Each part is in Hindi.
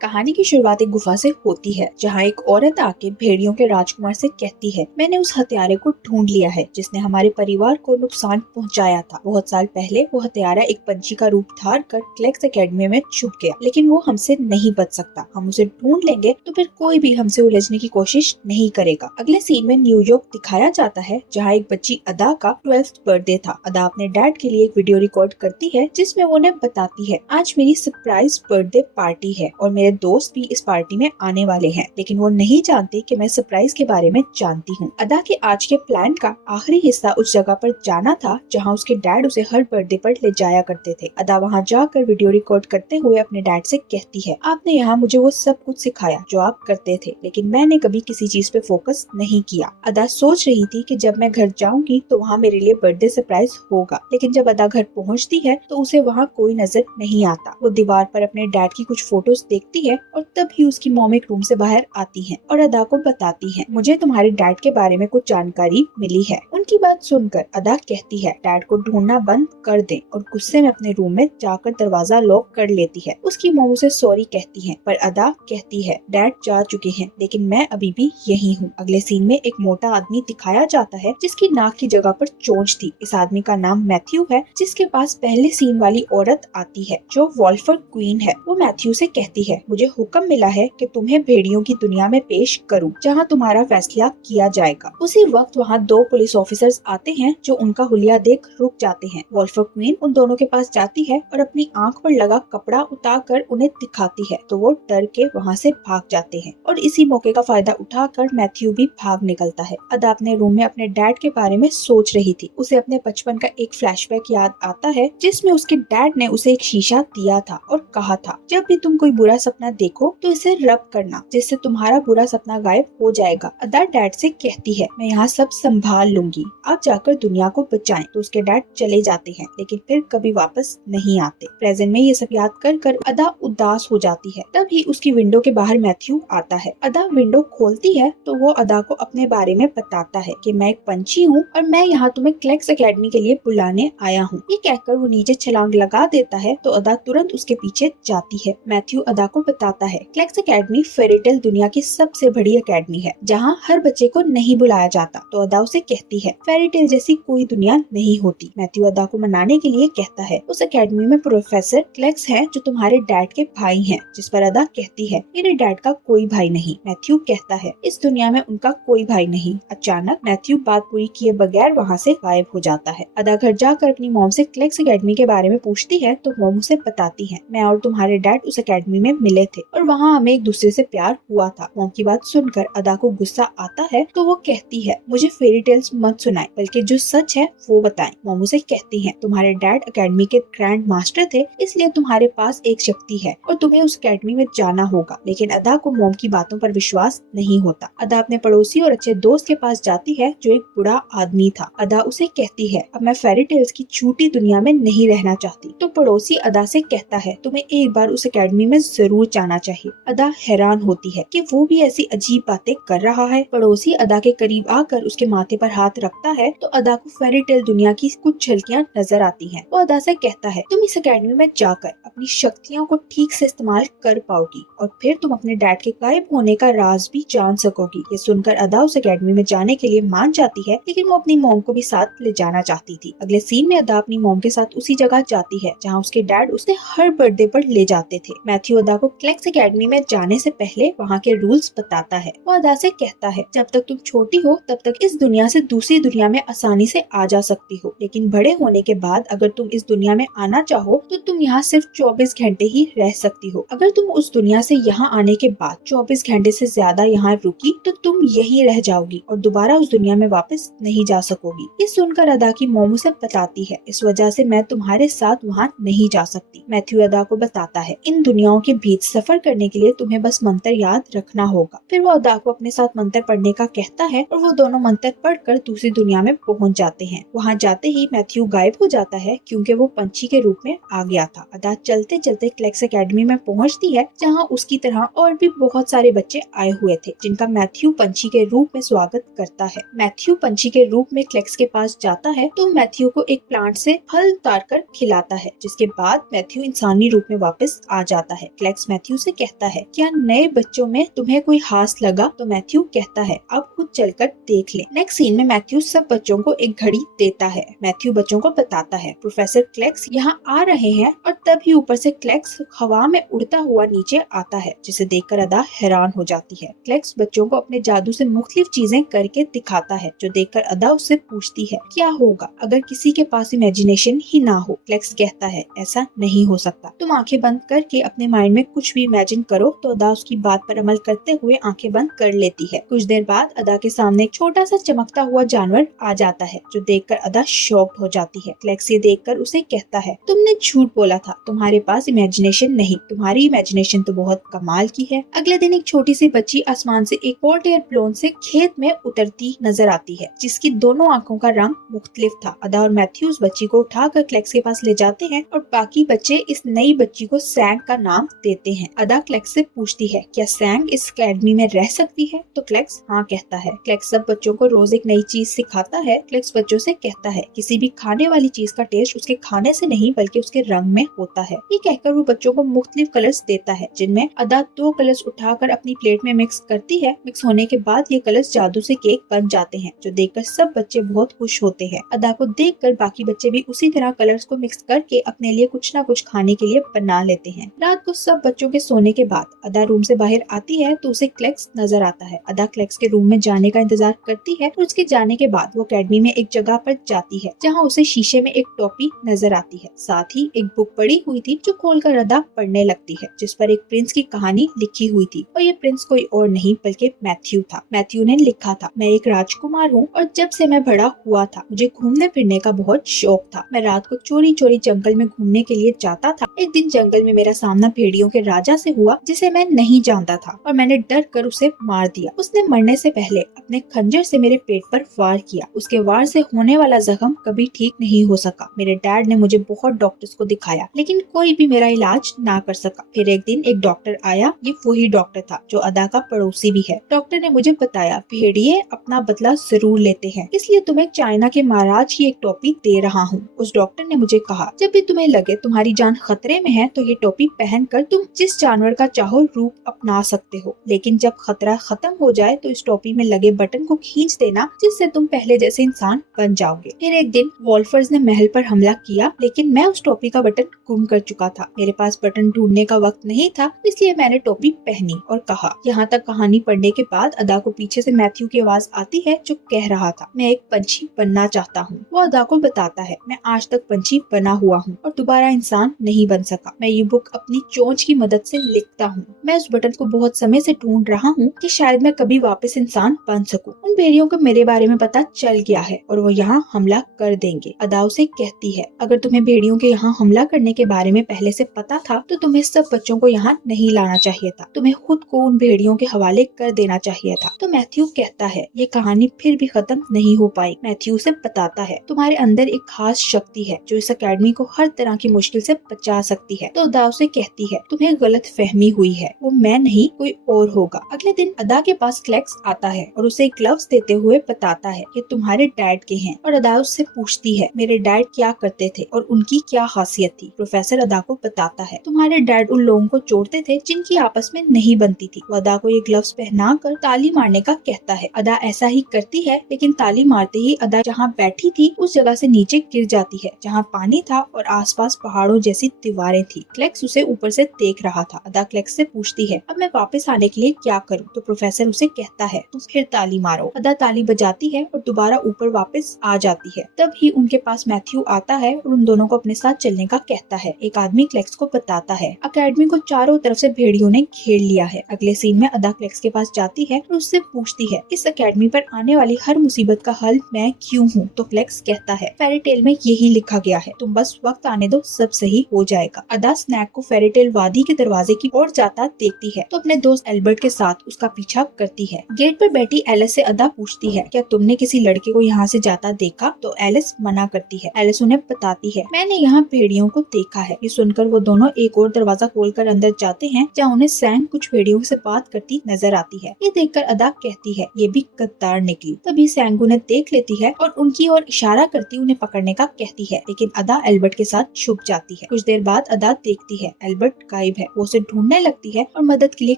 कहानी की शुरुआत एक गुफा से होती है जहाँ एक औरत आके भेड़ियों के राजकुमार से कहती है, मैंने उस हत्यारे को ढूंढ लिया है जिसने हमारे परिवार को नुकसान पहुंचाया था। बहुत साल पहले वो हत्यारा एक पंछी का रूप धार कर क्लेक्स एकेडमी में छुप गया, लेकिन वो हमसे नहीं बच सकता। हम उसे ढूंढ लेंगे तो फिर कोई भी हमसे उलझने की कोशिश नहीं करेगा। अगले सीन में न्यूयॉर्क दिखाया जाता है जहाँ एक बच्ची अदा का 12th बर्थडे था। अदा अपने डैड के लिए एक वीडियो रिकॉर्ड करती है जिसमें वो उन्हें बताती है, आज मेरी सरप्राइज बर्थडे पार्टी है और मेरे दोस्त भी इस पार्टी में आने वाले हैं, लेकिन वो नहीं जानती कि मैं सरप्राइज के बारे में जानती हूँ। अदा के आज के प्लान का आखिरी हिस्सा उस जगह पर जाना था जहाँ उसके डैड उसे हर बर्थडे पर ले जाया करते थे। अदा वहाँ जाकर वीडियो रिकॉर्ड करते हुए अपने डैड से कहती है, आपने यहाँ मुझे वो सब कुछ सिखाया जो आप करते थे, लेकिन मैंने कभी किसी चीज पे फोकस नहीं किया। अदा सोच रही थी कि जब मैं घर जाऊंगी तो वहाँ मेरे लिए बर्थडे सरप्राइज होगा, लेकिन जब अदा घर पहुँचती है तो उसे वहाँ कोई नजर नहीं आता। वो दीवार पर अपने डैड की कुछ फोटोज देखती है और तभी उसकी मॉम एक रूम से बाहर आती है और अदा को बताती है, मुझे तुम्हारे डैड के बारे में कुछ जानकारी मिली है। उनकी बात सुनकर अदा कहती है, डैड को ढूंढना बंद कर दे, और गुस्से में अपने रूम में जाकर दरवाजा लॉक कर लेती है। उसकी मॉम उसे सॉरी कहती है, पर अदा कहती है, डैड जा चुके हैं लेकिन मैं अभी भी यही हूँ। अगले सीन में एक मोटा आदमी दिखाया जाता है जिसकी नाक की जगह पर चोंच थी। इस आदमी का नाम मैथ्यू है, जिसके पास पहले सीन वाली औरत आती है जो वॉल्फर क्वीन है। वो मैथ्यू से कहती है, मुझे हुक्म मिला है कि तुम्हें भेड़ियों की दुनिया में पेश करूं, जहां तुम्हारा फैसला किया जाएगा। उसी वक्त वहां दो पुलिस ऑफिसर्स आते हैं जो उनका हुलिया देख रुक जाते हैं। वॉल्फर क्वीन उन दोनों के पास जाती है और अपनी आंख पर लगा कपड़ा उतार कर उन्हें दिखाती है, तो वो डर के वहां से भाग जाते हैं और इसी मौके का फायदा उठाकर मैथ्यू भी भाग निकलता है। अदा अपने रूम में अपने डैड के बारे में सोच रही थी। उसे अपने बचपन का एक फ्लैशबैक याद आता है जिसमें उसके डैड ने उसे एक शीशा दिया था और कहा था, जब भी तुम कोई बुरा सपना देखो तो इसे रब करना, जिससे तुम्हारा बुरा सपना गायब हो जाएगा। अदा डैड से कहती है, मैं यहाँ सब संभाल लूंगी, आप जाकर दुनिया को बचाएं। तो उसके डैड चले जाते हैं लेकिन फिर कभी वापस नहीं आते। प्रेजेंट में ये सब याद कर कर अदा उदास हो जाती है। तभी उसकी विंडो के बाहर मैथ्यू आता है। अदा विंडो खोलती है तो वो अदा को अपने बारे में बताता है कि मैं एक पंछी हूँ और मैं यहाँ तुम्हें क्लेक्स एकेडमी के लिए बुलाने आया हूँ। ये कहकर वो नीचे छलांग लगा देता है तो अदा तुरंत उसके पीछे जाती है। मैथ्यू अदा को बताता है, क्लेक्स एकेडमी फेरीटेल दुनिया की सबसे बड़ी एकेडमी है जहाँ हर बच्चे को नहीं बुलाया जाता। तो अदा उसे कहती है, फेरीटेल जैसी कोई दुनिया नहीं होती। मैथ्यू अदा को मनाने के लिए कहता है, उस एकेडमी में प्रोफेसर क्लेक्स हैं जो तुम्हारे डैड के भाई हैं। जिस पर अदा कहती है, मेरे डैड का कोई भाई नहीं। मैथ्यू कहता है, इस दुनिया में उनका कोई भाई नहीं। अचानक मैथ्यू बात पूरी किए बगैर वहाँ से गायब हो जाता है। अदा घर जाकर अपनी मॉम से क्लेक्स एकेडमी के बारे में पूछती है तो मॉम उसे बताती है, मैं और तुम्हारे डैड उस एकेडमी में मिले थे और वहाँ हमें एक दूसरे से प्यार हुआ था। मॉम की बात सुनकर अदा को गुस्सा आता है तो वो कहती है, मुझे फेरी टेल्स मत सुनाए, बल्कि जो सच है वो बताएं। मॉम उसे कहती है, तुम्हारे डैड एकेडमी के ग्रैंड मास्टर थे, इसलिए तुम्हारे पास एक शक्ति है और तुम्हें उस एकेडमी में जाना होगा। लेकिन अदा को मॉम की बातों पर विश्वास नहीं होता। अदा अपने पड़ोसी और अच्छे दोस्त के पास जाती है जो एक बुरा आदमी था। अदा उसे कहती है, अब मैं फेरी टेल्स की झूठी दुनिया में नहीं रहना चाहती। तो पड़ोसी अदा से कहता है, तुम्हें एक बार उस एकेडमी में जरूर जाना चाहिए। अदा हैरान होती है कि वो भी ऐसी अजीब बातें कर रहा है। पड़ोसी अदा के करीब आकर उसके माथे पर हाथ रखता है तो अदा को फेरी टेल दुनिया की कुछ झलकियां नजर आती हैं। वो अदा से कहता है, तुम इस एकेडमी में जाकर अपनी शक्तियों को ठीक से इस्तेमाल कर पाओगी और फिर तुम अपने डैड के गायब होने का राज भी जान सकोगी। ये सुनकर अदा उस एकेडमी में जाने के लिए मान जाती है, लेकिन वो अपनी मॉम को भी साथ ले जाना चाहती थी। अगले सीन में अदा अपनी मॉम के साथ उसी जगह जाती है जहाँ उसके डैड उसे हर बर्थडे पर ले जाते थे। मैथ्यू अदा को क्लेक्स एकेडमी में जाने से पहले वहाँ के रूल्स बताता है। वो अदा से कहता है, जब तक तुम छोटी हो तब तक इस दुनिया से दूसरी दुनिया में आसानी से आ जा सकती हो, लेकिन बड़े होने के बाद अगर तुम इस दुनिया में आना चाहो तो तुम यहाँ सिर्फ 24 घंटे ही रह सकती हो। अगर तुम उस दुनिया से यहाँ आने के बाद 24 घंटे से ज्यादा यहाँ रुकी तो तुम यहीं रह जाओगी और दोबारा उस दुनिया में वापस नहीं जा सकोगी। ये सुनकर अदा की मॉम उसे बताती है, इस वजह से मैं तुम्हारे साथ वहाँ नहीं जा सकती। मैथ्यू अदा को बताता है, इन दुनियाओं के बीच सफर करने के लिए तुम्हें बस मंत्र याद रखना होगा। फिर वो अदा को अपने साथ मंत्र पढ़ने का कहता है और वो दोनों मंत्र पढ़कर दूसरी दुनिया में पहुँच जाते हैं। वहाँ जाते ही मैथ्यू गायब हो जाता है क्योंकि वो पंछी के रूप में आ गया था। अदा चलते चलते क्लेक्स एकेडमी में पहुँचती है जहाँ उसकी तरह और भी बहुत सारे बच्चे आए हुए थे जिनका मैथ्यू पंछी के रूप में स्वागत करता है। मैथ्यू पंछी के रूप में क्लेक्स के पास जाता है तो मैथ्यू को एक प्लांट से फल उतार कर खिलाता है, जिसके बाद मैथ्यू इंसानी रूप में वापस आ जाता है। क्लेक्स मैथ्यू से कहता है, क्या नए बच्चों में तुम्हें कोई हास लगा? तो मैथ्यू कहता है, अब खुद चलकर देख ले। नेक्स्ट सीन में मैथ्यू सब बच्चों को एक घड़ी देता है। मैथ्यू बच्चों को बताता है, प्रोफेसर क्लेक्स यहाँ आ रहे हैं, और तभी ऊपर से क्लेक्स हवा में उड़ता हुआ नीचे आता है, जिसे देखकर अदा हैरान हो जाती है। क्लेक्स बच्चों को अपने जादू से मुख्तलिफ चीजें करके दिखाता है, जो देखकर अदा उससे पूछती है, क्या होगा अगर किसी के पास इमेजिनेशन ही ना हो? क्लेक्स कहता है, ऐसा नहीं हो सकता, तुम आंखें बंद करके अपने माइंड में कुछ भी इमेजिन करो। तो अदा उसकी बात पर अमल करते हुए आंखें बंद कर लेती है। कुछ देर बाद अदा के सामने एक छोटा सा चमकता हुआ जानवर आ जाता है, जो देखकर अदा शॉक्ड हो जाती है। क्लेक्स ये देखकर उसे कहता है, तुमने झूठ बोला था, तुम्हारे पास इमेजिनेशन नहीं, तुम्हारी इमेजिनेशन तो बहुत कमाल की है। अगले दिन एक छोटी सी बच्ची आसमान से एक हॉट एयर बैलून से खेत में उतरती नजर आती है, जिसकी दोनों आंखों का रंग मुख्तलिफ था। अदा और मैथ्यू उस बच्ची को उठाकर क्लेक्स के पास ले जाते हैं, और बाकी बच्चे इस नई बच्ची को सैंग का नाम देते हैं। अदा क्लेक्स से पूछती है, क्या सैंग इस अकेडमी में रह सकती है? तो क्लेक्स हाँ कहता है। क्लेक्स सब बच्चों को रोज एक नई चीज सिखाता है। क्लेक्स बच्चों से कहता है, किसी भी खाने वाली चीज का टेस्ट उसके खाने से नहीं बल्कि उसके रंग में होता है। ये कहकर वो बच्चों को मुख्तलिफ कलर्स देता है, जिनमें अदा 2 कलर्स उठाकर अपनी प्लेट में मिक्स करती है। मिक्स होने के बाद ये कलर्स जादू से केक बन जाते हैं, जो देखकर सब बच्चे बहुत खुश होते हैं। अदा को देखकर बाकी बच्चे भी उसी तरह कलर्स को मिक्स करके अपने लिए कुछ न कुछ खाने के लिए बना लेते हैं। रात को सब बच्चों के सोने के बाद अदा रूम से बाहर आती है तो उसे क्लेक्स नजर आता है। अदा क्लेक्स के रूम में जाने का इंतजार करती है, और उसके जाने के बाद वो अकेडमी में एक जगह पर जाती है, जहाँ उसे शीशे में एक टोपी नजर आती है। साथ ही एक बुक पड़ी हुई थी, जो खोलकर अदा पढ़ने लगती है, जिस पर एक प्रिंस की कहानी लिखी हुई थी, और ये प्रिंस कोई और नहीं बल्कि मैथ्यू था। मैथ्यू ने लिखा था, मैं एक राजकुमार हूँ, और जब से मैं बड़ा हुआ था मुझे घूमने फिरने का बहुत शौक था। मैं रात को चोरी चोरी जंगल में घूमने के लिए जाता था। एक दिन जंगल में मेरा सामना भेड़ियों के राजा से हुआ, जिसे मैं नहीं जानता था, और मैंने डर कर उसे मार दिया। उसने मरने से पहले अपने खंजर से मेरे पेट पर वार किया। उसके वार से होने वाला जख्म कभी ठीक नहीं हो सका। मेरे डैड ने मुझे बहुत डॉक्टर्स को दिखाया, लेकिन कोई भी मेरा इलाज ना कर सका। फिर एक दिन एक डॉक्टर आया। ये वही डॉक्टर था जो अदा का पड़ोसी भी है। डॉक्टर ने मुझे बताया, भेड़िए अपना बदला जरूर लेते हैं, इसलिए तुम्हें चाइना के महाराज की एक टोपी दे रहा हूँ। उस डॉक्टर ने मुझे कहा, जब भी तुम्हें लगे तुम्हारी जान खतरे में है, तो ये टोपी पहनकर तुम जिस जानवर का चाहो रूप अपना सकते हो, लेकिन जब खतरा खत्म हो जाए तो इस टोपी में लगे बटन को खींच देना, जिससे तुम पहले जैसे इंसान बन जाओगे। फिर एक दिन वॉल्फर्स ने महल पर हमला किया, लेकिन मैं उस टोपी का बटन गुम कर चुका था। मेरे पास बटन ढूंढने का वक्त नहीं था, इसलिए मैंने टोपी पहनी और कहा। यहाँ तक कहानी पढ़ने के बाद अदा को पीछे से मैथ्यू की आवाज आती है, जो कह रहा था, मैं एक पंछी बनना चाहता हूँ। वो अदा को बताता है, मैं आज तक पंछी बना हुआ हूँ और दोबारा इंसान नहीं बन सका। मैं ये बुक अपनी चोंच की मदद से लिखता हूँ। मैं उस बटन को बहुत समय से ढूंढ रहा हूँ कि शायद मैं कभी वापस इंसान बन सकूं। उन भेड़ियों को मेरे बारे में पता चल गया है और वो यहाँ हमला कर देंगे। अदा उसे कहती है, अगर तुम्हें भेड़ियों के यहाँ हमला करने के बारे में पहले से पता था तो तुम्हें सब बच्चों को यहाँ नहीं लाना चाहिए था। तुम्हें खुद को उन भेड़ियों के हवाले कर देना चाहिए था। तो मैथ्यू कहता है, ये कहानी फिर भी खत्म नहीं हो पाई। मैथ्यू उसे बताता है, तुम्हारे अंदर एक खास शक्ति है जो इस अकेडमी को हर तरह की मुश्किल से बचा सकती है। तो अदा उसे कहती है, तुम्हें गलत फहमी हुई है, वो मैं नहीं कोई और होगा। अगले दिन अदा के पास क्लेक्स आता है और उसे ग्लव्स देते हुए बताता है कि तुम्हारे डैड के हैं। और अदा उससे पूछती है, मेरे डैड क्या करते थे और उनकी क्या खासियत थी? प्रोफेसर अदा को बताता है, तुम्हारे डैड उन लोगों को चोटते थे जिनकी आपस में नहीं बनती थी। वो अदा को ये ग्लव्स पहना कर ताली मारने का कहता है। अदा ऐसा ही करती है, लेकिन ताली मारते ही अदा जहाँ बैठी थी उस जगह से नीचे गिर जाती है, जहाँ पानी था और आसपास पहाड़ों जैसी दीवारें थी। क्लेक्स उसे ऊपर से देख रहा था। अदा क्लेक्स से पूछती है, अब मैं वापस आने के लिए क्या करूँ? तो प्रोफेसर उसे कहता है, तुम फिर ताली मारो। अदा ताली बजाती है और दोबारा ऊपर वापस आ जाती है। तब ही उनके पास मैथ्यू आता है और उन दोनों को अपने साथ चलने का कहता है। एक आदमी क्लेक्स को बताता है, अकेडमी को चारों तरफ से भेड़ियों ने घेर लिया है। अगले सीन में अदा क्लेक्स के पास जाती है और उससे पूछती है, इस अकेडमी पर आने वाली हर मुसीबत का हल मैं क्यों हूँ? तो क्लेक्स कहता है, फेरी टेल में यही लिखा गया है, तुम बस वक्त आने दो, सब सही हो जाएगा। अदा स्नैक को फेरी टेल वादी के दरवाजे की ओर जाता देखती है तो अपने दोस्त एल्बर्ट के साथ उसका पीछा करती है। गेट पर बैठी एलिस से अदा पूछती है, क्या तुमने किसी लड़के को यहाँ से जाता देखा? तो एलिस मना करती है। एलिस उन्हें बताती है, मैंने यहाँ भेड़ियों को देखा है। ये सुनकर वो दोनों एक और दरवाजा खोलकर अंदर जाते हैं, जहाँ उन्हें सैंग कुछ भेड़ियों से बात करती नजर आती है। ये देखकर अदा कहती है, ये भी गद्दार निकली। तभी सैंग उन्हें देख लेती है और उनकी ओर इशारा करती उन्हें पकड़ने का कहती है, लेकिन अदा एल्बर्ट के साथ छुप जाती है। कुछ देर बाद अदा देखती है एल्बर्ट गायब है। वो उसे ढूंढने लगती है और मदद के लिए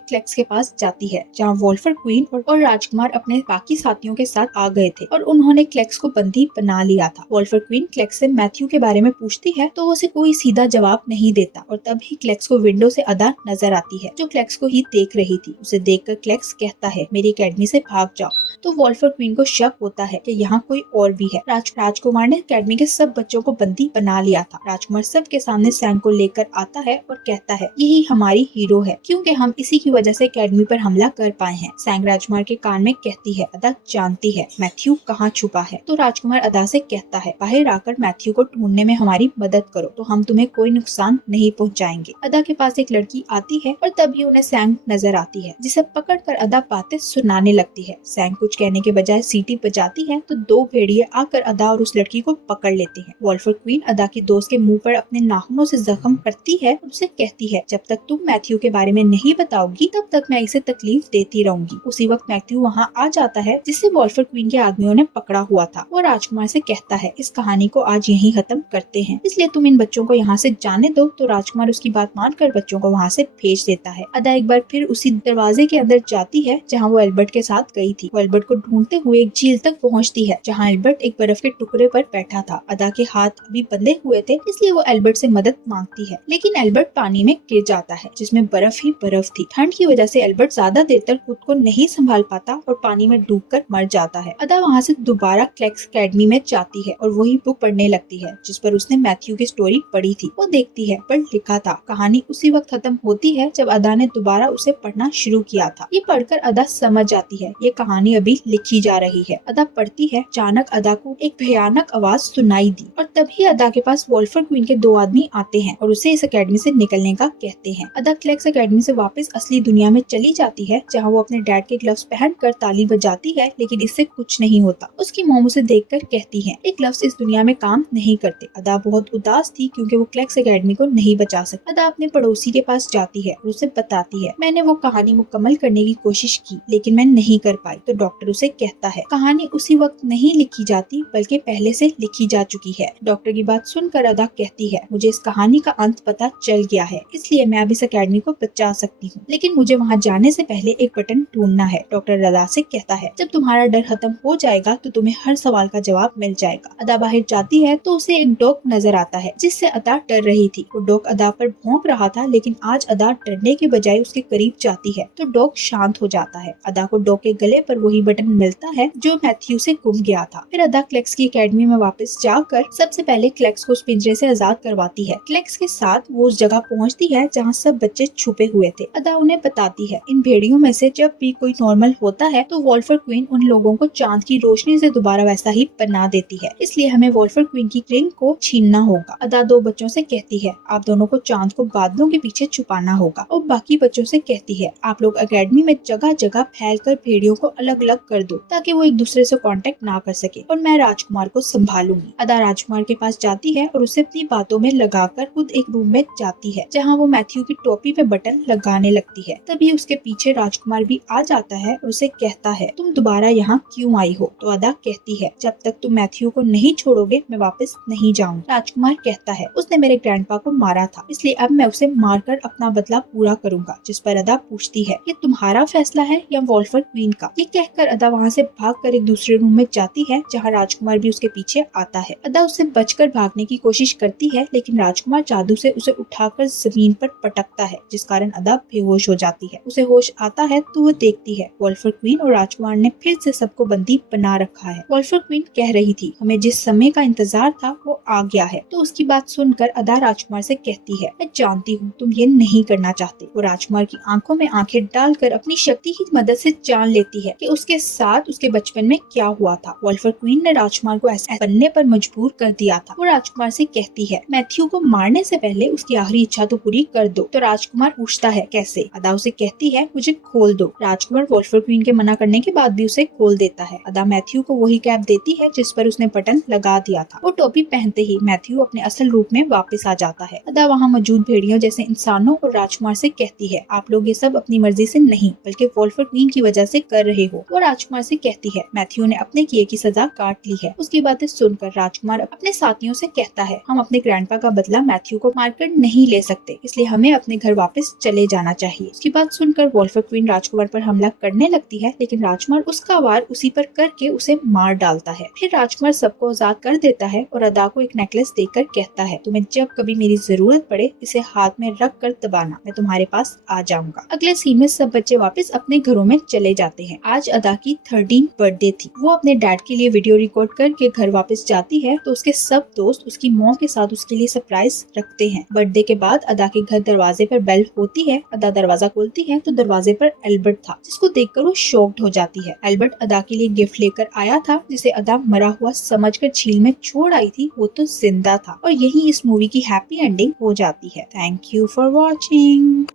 क्लेक्स के पास जाती है, जहाँ वोल्फर क्वीन और राजकुमार अपने बाकी साथियों के साथ आ गए थे और उन्होंने क्लेक्स को बंदी बना लिया था। वोल्फर क्वीन क्लेक्स से मैथ्यू के बारे में पूछती है तो वो उसे कोई सीधा जवाब नहीं देता और तभी क्लेक्स को विंडो से अदा नजर आती है, जो क्लेक्स को ही देख रही थी। उसे देखकर क्लेक्स कहता है, मेरी अकेडमी से भाग जाओ। तो वोल्फर क्वीन को शक होता है कि यहाँ कोई और भी है। राजकुमार ने अकेडमी के सब बच्चों को बंदी बना लिया था। राजकुमार सबके सामने सैंग को लेकर आता है और कहता है, यही हमारी हीरो है, क्योंकि हम इसी की वजह से अकेडमी पर हमला कर पाए हैं। सैंग राजकुमार के कान में कहती है, अदा जानती है मैथ्यू कहाँ छुपा है। तो राजकुमार अदा से कहता है, बाहर आकर मैथ्यू को ढूंढने में हमारी मदद करो तो हम तुम्हें कोई नुकसान नहीं पहुँचाएंगे। अदा के पास एक लड़की आती है और तभी उन्हें सैंग नजर आती है, जिसे पकड़कर अदा बातें सुनाने लगती है। सैंग कुछ कहने के बजाय सीटी बजाती है तो दो भेड़िए आकर अदा और उस लड़की को पकड़ लेते हैं। वोल्फर क्वीन अदा की दोस्त के मुंह पर अपने नाखूनों से जख्म करती है और उसे कहती है, जब तक तुम मैथ्यू के बारे में नहीं बताओगी तब तक मैं इसे तकलीफ देती रहूंगी। उसी वक्त मैथ्यू वहाँ आ जाता है, जिसे वोल्फर क्वीन के आदमियों ने पकड़ा हुआ था। वो राजकुमार से कहता है, इस कहानी को आज यहीं खत्म करते हैं, इसलिए तुम इन बच्चों को यहाँ से जाने दो। तो राजकुमार उसकी बात मानकर बच्चों को वहाँ से भेज देता है। अदा एक बार फिर उसी दरवाजे के अंदर जाती है जहाँ वो एल्बर्ट के साथ गई थी। वो एल्बर्ट को ढूंढते हुए एक झील तक पहुँचती है, जहाँ एल्बर्ट एक बर्फ के टुकड़े पर बैठा था। अदा के हाथ अभी बंधे हुए थे, इसलिए वो एल्बर्ट से मदद मांगती है, लेकिन एल्बर्ट पानी में गिर जाता है, जिसमें बर्फ ही बर्फ थी। ठंड की वजह से एल्बर्ट ज्यादा देर तक खुद को नहीं संभाल पाता और पानी में डूबकर मर जाता है। अदा वहाँ से दोबारा क्लेक्स अकेडमी में जाती है और वही बुक पढ़ने लगती है जिस पर उसने मैथ्यू की स्टोरी पढ़ी थी। वो देखती है पर लिखा था। कहानी उसी वक्त खत्म होती है जब अदा ने दोबारा उसे पढ़ना शुरू किया था। ये पढ़कर अदा समझ जाती है ये कहानी अभी लिखी जा रही है। अदा पढ़ती है, अचानक अदा को एक भयानक आवाज सुनाई दी और तभी अदा के पास वोल्फर क्वीन के दो आदमी आते हैं और उसे इस अकेडमी से निकलने का कहते हैं। अदा क्लेक्स अकेडमी से वापस असली दुनिया में चली जाती है, जहाँ वो अपने डैड के ग्लव्स पहनकर ताली बजाती है, लेकिन इससे कुछ नहीं होता। उसकी मॉम उसे देखकर कहती है, ये ग्लव्स इस दुनिया में काम नहीं करते। अदा बहुत उदास थी क्योंकि वो क्लेक्स अकेडमी को नहीं बचा सकती। अदा अपने पड़ोसी के पास जाती है और उसे बताती है, मैंने वो कहानी मुकम्मल करने की कोशिश की लेकिन मैं नहीं कर पाई। तो डॉक्टर उसे कहता है, कहानी उसी वक्त नहीं लिखी जाती बल्कि पहले से लिखी जा चुकी है। डॉक्टर की बात सुनकर अदा कहती है, मुझे इस कहानी का अंत पता चल गया है, इसलिए मैं अब इस अकेडमी को बचा सकती हूँ, लेकिन मुझे वहाँ जाने से पहले एक बटन ढूंढना है। डॉक्टर अदा से कहता है, जब तुम्हारा डर खत्म हो जाएगा तो तुम्हें हर सवाल का जवाब मिल जाएगा। अदा बाहर जाती है तो उसे एक डॉग नजर आता है, जिससे अदा डर रही थी। वो डॉग अदा पर भौंक रहा था, लेकिन आज अदा डरने के बजाय उसके करीब जाती है तो डॉग शांत हो जाता है। अदा को डॉग के गले पर वही बटन मिलता है जो मैथ्यू से गुम गया था। फिर अदा क्लेक्स की अकेडमी में वापस जाकर सबसे पहले क्लेक्स को उस पिंजरे से आजाद करवाती है। क्लेक्स के साथ वो उस जगह पहुंचती है जहां सब बच्चे छुपे हुए थे। अदा उन्हें बताती है, इन भेड़ियों में से जब भी कोई नॉर्मल होता है तो वोल्फर क्वीन उन लोगों को चांद की रोशनी से दोबारा वैसा ही बना देती है, इसलिए हमें वोल्फर क्वीन की रिंग को छीनना होगा। अदा दो बच्चों से कहती है, आप दोनों को चांद को बादलों के पीछे छुपाना होगा, और बाकी बच्चों से कहती है, आप लोग अकेडमी में जगह जगह फैलकर भेड़ियों को अलग अलग कर दो ताकि वो एक दूसरे से कांटेक्ट ना कर सके, और मैं राजकुमार को संभालूंगी। अदा राजकुमार के पास जाती है और उसे अपनी बातों में लगाकर खुद एक रूम में जाती है जहाँ वो मैथ्यू की टोपी पे बटन लगाने लगती है। तभी उसके पीछे राजकुमार भी आ जाता है और उसे कहता है, तुम दोबारा यहाँ क्यों आई हो? तो अदा कहती है, जब तक तुम मैथ्यू को नहीं छोड़ोगे मैं वापस नहीं जाऊंगी। राजकुमार कहता है, उसने मेरे ग्रैंडपा को मारा था, इसलिए अब मैं उसे मारकर अपना बदला पूरा करूंगा। जिस पर अदा पूछती है, ये तुम्हारा फैसला है या वोल्फर क्वीन का? ये कहकर अदा वहाँ से भागकर एक दूसरे रूम में जाती है जहाँ राजकुमार भी उसके पीछे आता है। अदा उससे बचकर भागने की कोशिश करती है, लेकिन राजकुमार जादू से उसे उठाकर जमीन पर पटकता है, जिस कारण अदा बेहोश हो जाती है। उसे होश आता है तो वो देखती है वोल्फर क्वीन और राजकुमार ने फिर से सबको बंदी बना रखा है। वोल्फर क्वीन कह रही थी, हमें जिस समय का इंतजार था वो आ गया है। तो उसकी बात सुनकर अदा राजकुमार से कहती है, मैं जानती हूँ तुम ये नहीं करना चाहते। वो राजकुमार की आंखों में आंखें डालकर अपनी शक्ति की मदद से जान लेती है कि उसके साथ उसके बचपन में क्या हुआ था। वोल्फर क्वीन ने राजकुमार को ऐसा बनने पर मजबूर कर दिया था। वो राजकुमार से कहती है, मैथ्यू को मारने से पहले उसकी आखिरी इच्छा तो पूरी कर दो। तो राजकुमार पूछता है, कैसे? अदा उसे कहती है, मुझे खोल दो। राजकुमार वोल्फर क्वीन के मना करने के बाद भी उसे खोल देता है। अदा मैथ्यू को वही कैप देती है जिस पर उसने बटन लगा दिया था। वो टोपी पहनते ही मैथ्यू अपने असल रूप में वापस आ जाता है। अदा वहाँ मौजूद भेड़ियों जैसे इंसानों और राजकुमार से कहती है, आप लोग ये सब अपनी मर्जी से नहीं बल्कि वोल्फर क्वीन की वजह से कर रहे हो। वो राजकुमार से कहती है, मैथ्यू ने अपने किए की सजा काट ली है। उसकी बातें सुनकर राजकुमार अपने साथियों से कहता है, हम अपने ग्रैंडपा का बदला मैथ्यू को मारकर नहीं ले सकते, इसलिए हमें अपने घर वापस चले जाना चाहिए। उसकी बात सुनकर वोल्फर क्वीन राजकुमार पर हमला करने लगती है, लेकिन राजकुमार उसका वार उसी पर करके उसे मार डालता है। फिर राजकुमार सबको आजाद कर देता है और अदा को एक नेकलेस देकर कहता है, तुम्हें जब कभी मेरी जरूरत पड़े इसे हाथ में रख कर दबाना, मैं तुम्हारे पास आ जाऊंगा। अगले सीन में सब बच्चे वापस अपने घरों में चले जाते हैं। आज अदा की 13 बर्थडे थी। वो अपने डैड के लिए वीडियो रिकॉर्ड करके घर वापस जाती है तो उसके सब दोस्त उसकी मॉम के साथ उसके लिए सरप्राइज रखते हैं। बर्थडे के बाद अदा के घर दरवाजे पर बेल होती है। अदा दरवाजा खोलती है तो दरवाजे पर एल्बर्ट था, जिसको देखकर वो शॉक्ड हो जाती है। एल्बर्ट अदा के लिए गिफ्ट लेकर आया था, जिसे अदा मरा हुआ समझकर झील में छोड़ आई थी, वो तो जिंदा था। और यही इस मूवी की हैप्पी एंडिंग हो जाती है। Thank you for watching.